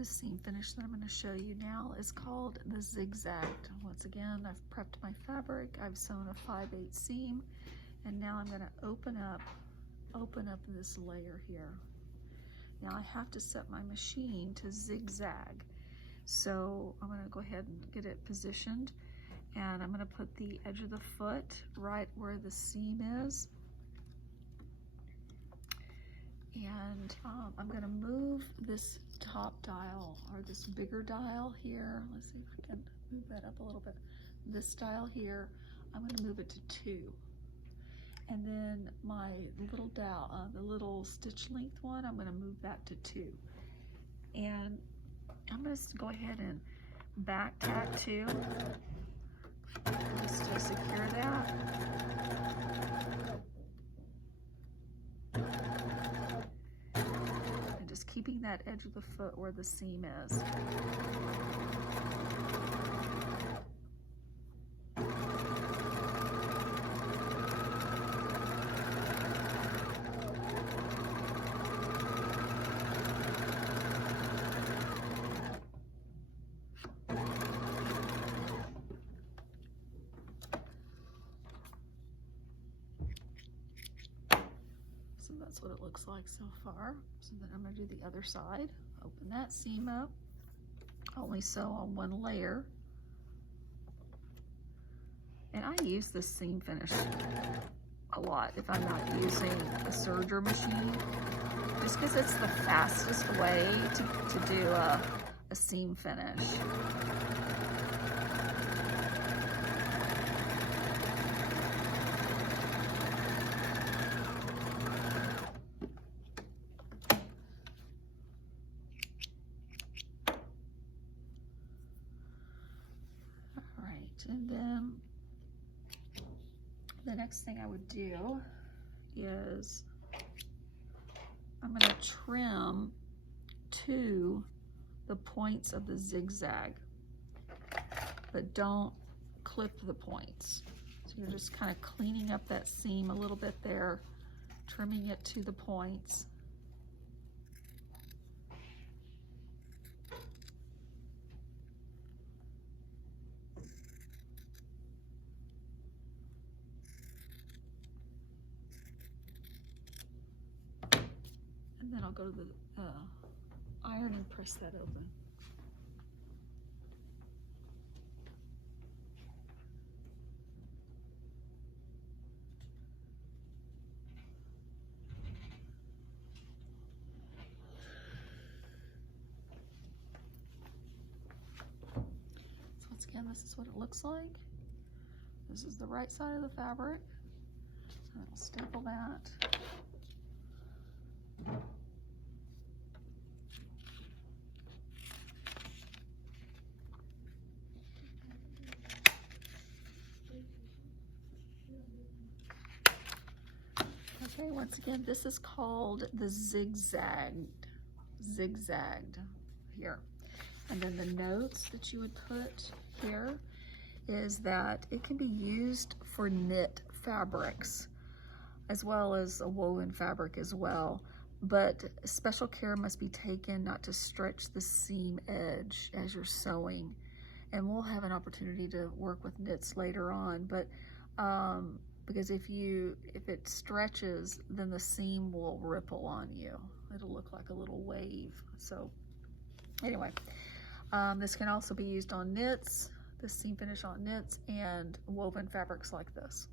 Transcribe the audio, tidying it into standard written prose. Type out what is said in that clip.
This seam finish that I'm going to show you now is called the Zigzagged. Once again, I've prepped my fabric, I've sewn a 5/8 seam, and now I'm going to open up this layer here. Now I have to set my machine to zigzag. So I'm going to go ahead and get it positioned, and I'm going to put the edge of the foot right where the seam is. And I'm going to move this top dial, or this bigger dial here. Let's see if I can move that up a little bit. This dial here, I'm going to move it to 2. And then my little dial, the little stitch length one, I'm going to move that to 2. And I'm going to go ahead and back tack 2 just to secure that. And just keeping that edge of the foot where the seam is. So that's what it looks like so far. So then I'm going to do the other side. Open that seam up. Only sew on one layer. And I use this seam finish a lot if I'm not using a serger machine, just because it's the fastest way to do a seam finish. And then the next thing I would do is I'm going to trim to the points of the zigzag, but don't clip the points. So you're just kind of cleaning up that seam a little bit there, trimming it to the points. And then I'll go to the iron and press that open. So once again, this is what it looks like. This is the right side of the fabric. And I'll staple that. Okay, once again, this is called the zigzagged here. And then the notes that you would put here is that it can be used for knit fabrics as well as a woven fabric as well. But special care must be taken not to stretch the seam edge as you're sewing. And we'll have an opportunity to work with knits later on, but because if it stretches, then the seam will ripple on you. It'll look like a little wave. So anyway, this can also be used on knits, this seam finish on knits and woven fabrics like this.